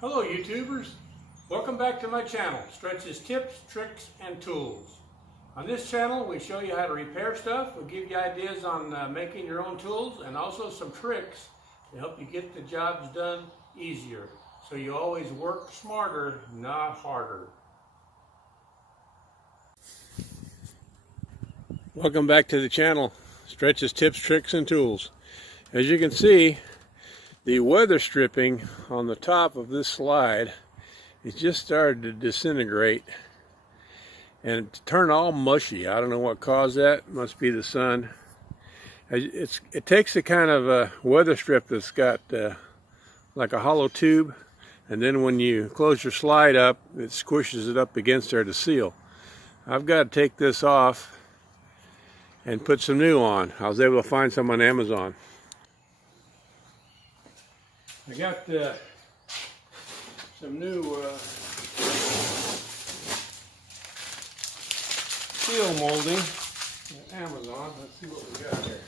Hello YouTubers, welcome back to my channel, Stretch's Tips, Tricks, and Tools. On this channel we show you how to repair stuff, we'll give you ideas on making your own tools and also some tricks to help you get the jobs done easier. So you always work smarter, not harder. Welcome back to the channel, Stretch's Tips, Tricks, and Tools. As you can see, the weather stripping on the top of this slide is just started to disintegrate and turn all mushy. I don't know what caused that. It must be the sun. It takes a kind of a weather strip that's got like a hollow tube, and then when you close your slide up, it squishes it up against there to seal. I've got to take this off and put some new on. I was able to find some on Amazon. I got some new steel molding at Amazon. Let's see what we got here.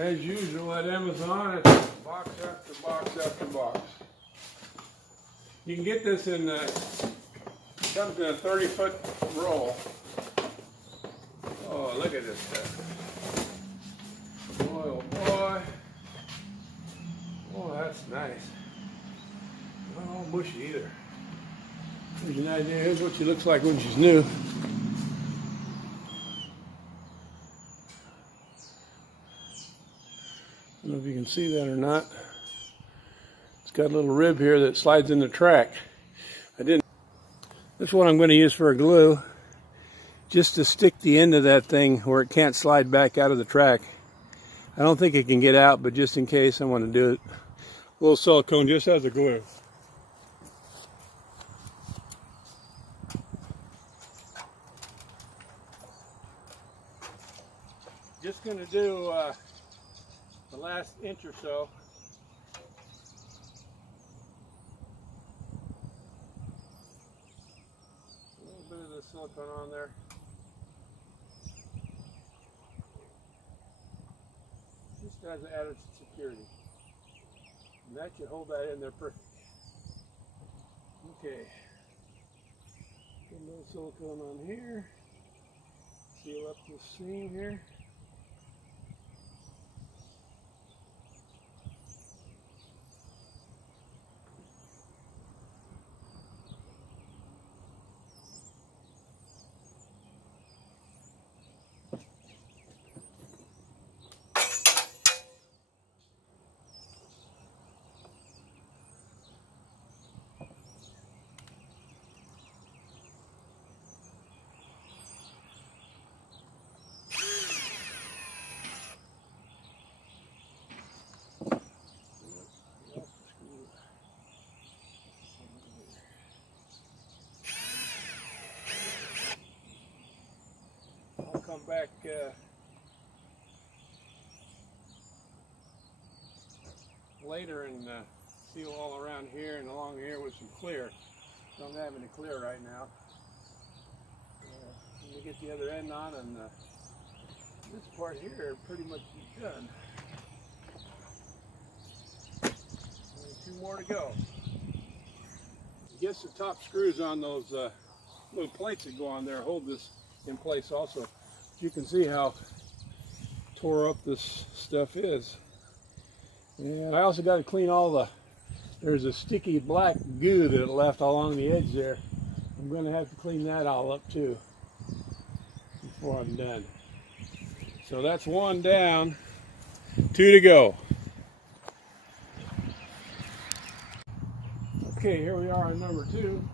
As usual at Amazon, it's box after box after box. You can get this in comes in a 30-foot roll. Oh, look at this stuff. Boy, oh boy. Oh, that's nice. Not all mushy either. Here's an idea. Here's what she looks like when she's new. I don't know if you can see that or not. It's got a little rib here that slides in the track. This is what I'm going to use for a glue, just to stick the end of that thing where it can't slide back out of the track. I don't think it can get out, but just in case, I want to do it. A little silicone just as a glue. Just going to do the last inch or so. A little bit of the silicone on there. Just as an added security. And that should hold that in there perfect. Okay. Put a little silicone on here. Seal up this seam here. I'll come back later and seal all around here and along here with some clear. Don't have any clear right now. Let me get the other end on, and this part here pretty much is done. Only 2 more to go. Get the top screws on those little plates that go on there. Hold this in place also. You can see how tore up this stuff is. And I also got to clean all there's a sticky black goo that it left along the edge there. I'm going to have to clean that all up too before I'm done. So that's 1 down, 2 to go. Okay, here we are on number 2.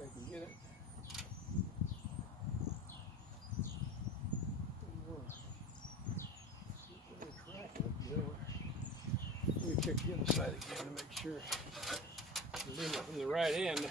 I can get it. Let me check the other side again to make sure it's in from the right end.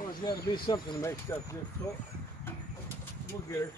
Always got to be something to make stuff difficult. We'll get her.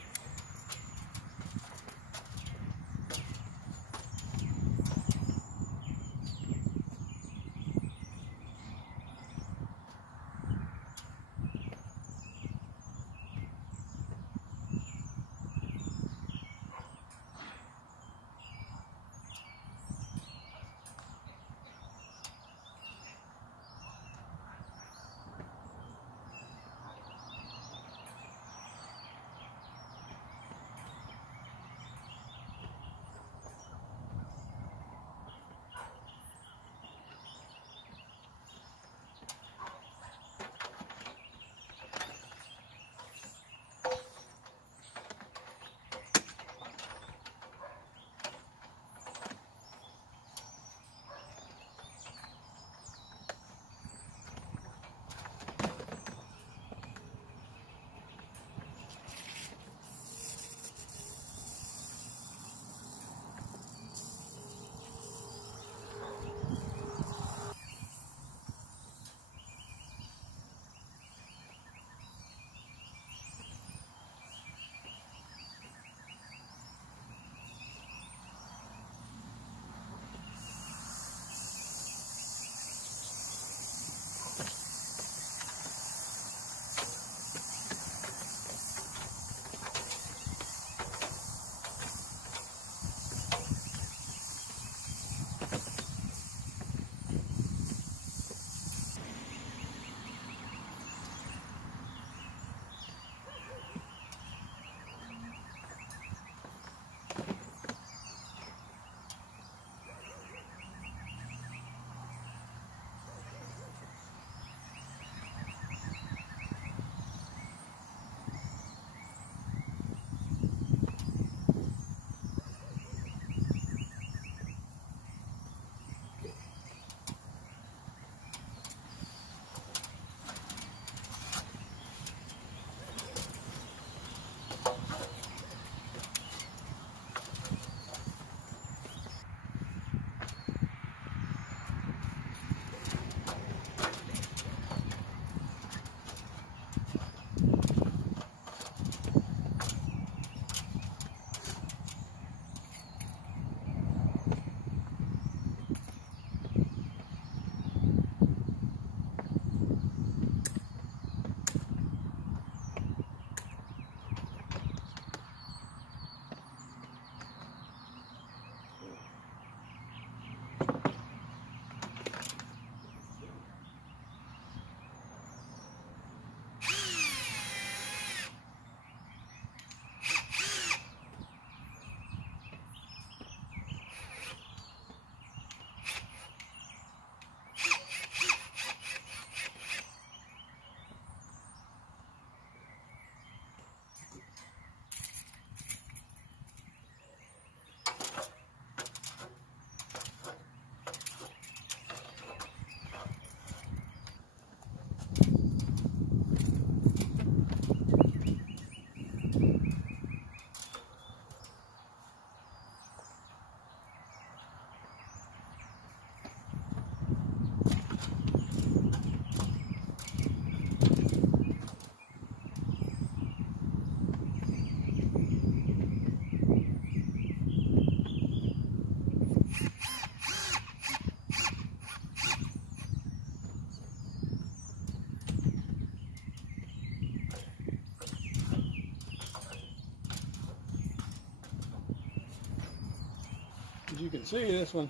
As you can see, this one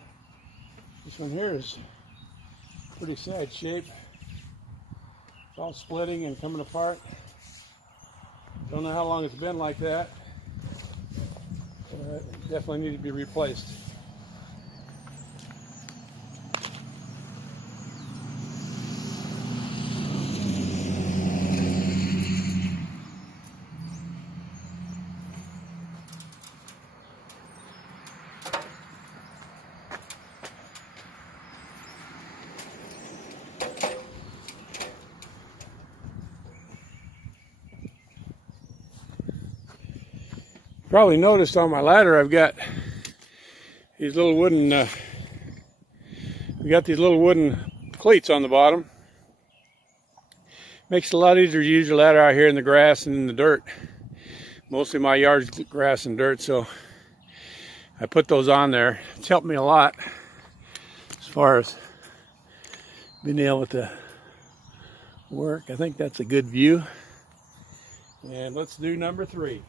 here is pretty sad shape. It's all splitting and coming apart. Don't know how long it's been like that. It definitely needs to be replaced. Probably noticed on my ladder I've got these little wooden cleats on the bottom. Makes it a lot easier to use your ladder out here in the grass and in the dirt. Mostly my yard's grass and dirt, so I put those on there. It's helped me a lot as far as being able to work. I think that's a good view. And let's do number 3.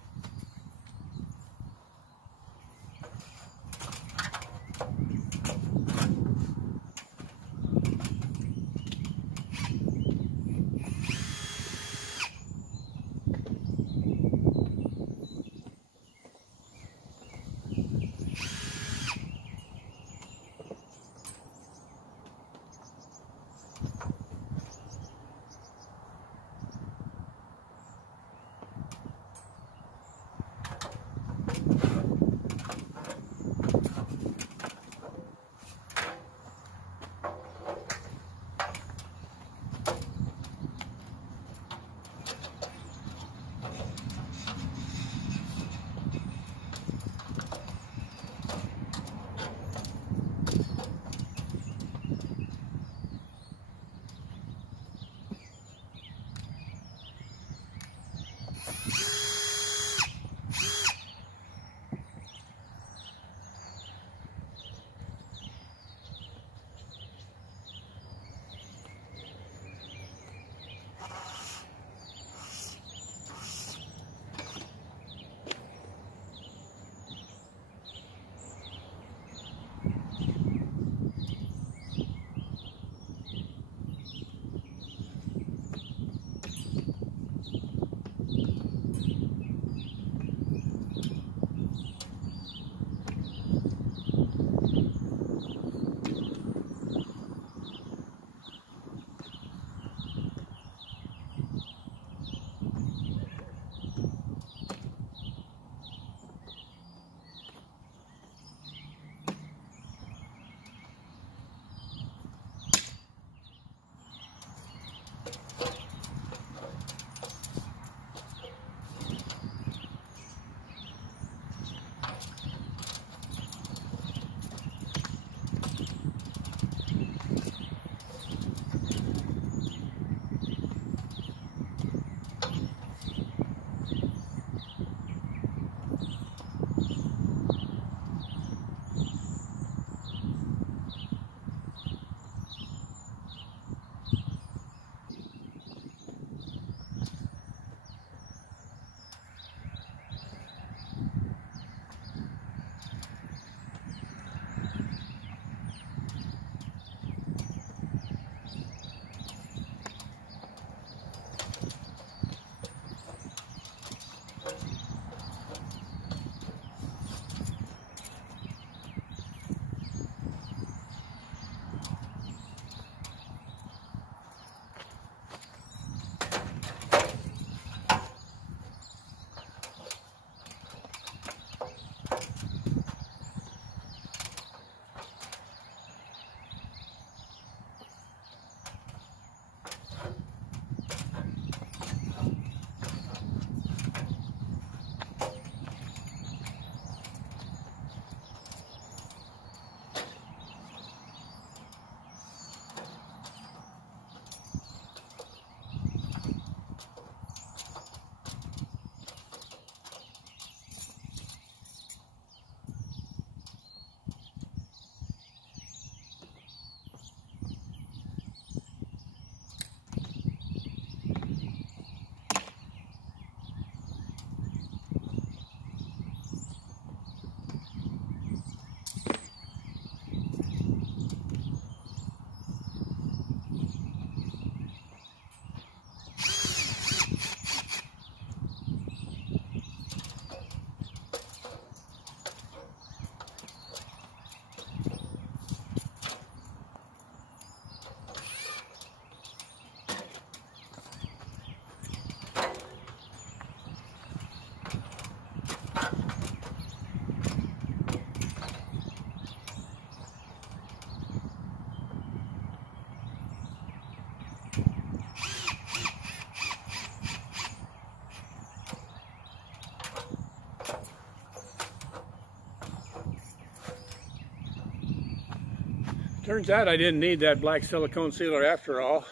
Turns out I didn't need that black silicone sealer after all.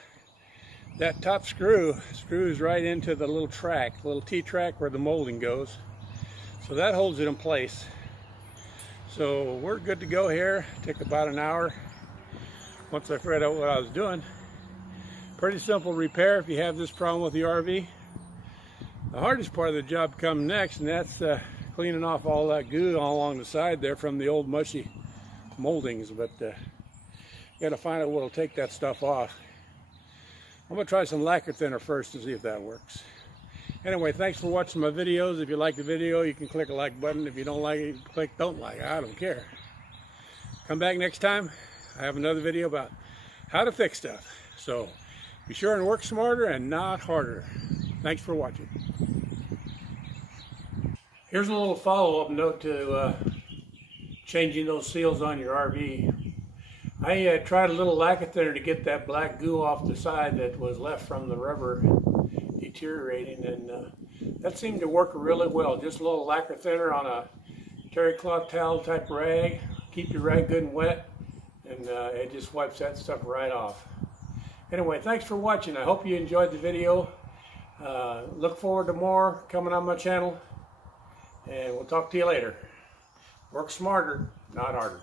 That top screw screws right into the little track, little T-track where the molding goes. So that holds it in place. So we're good to go here. Took about an hour once I figured out what I was doing. Pretty simple repair if you have this problem with the RV. The hardest part of the job comes next, and that's cleaning off all that goo all along the side there from the old mushy moldings. But you got to find out what'll take that stuff off. I'm going to try some lacquer thinner first to see if that works. Anyway, thanks for watching my videos. If you like the video, you can click a like button. If you don't like it, click don't like. I don't care. Come back next time. I have another video about how to fix stuff. So be sure and work smarter and not harder. Thanks for watching. Here's a little follow-up note to changing those seals on your RV. I tried a little lacquer thinner to get that black goo off the side that was left from the rubber deteriorating, and that seemed to work really well. Just a little lacquer thinner on a terry cloth towel type rag. Keep your rag good and wet, and it just wipes that stuff right off. Anyway, thanks for watching. I hope you enjoyed the video. Look forward to more coming on my channel, and we'll talk to you later. Work smarter, not harder.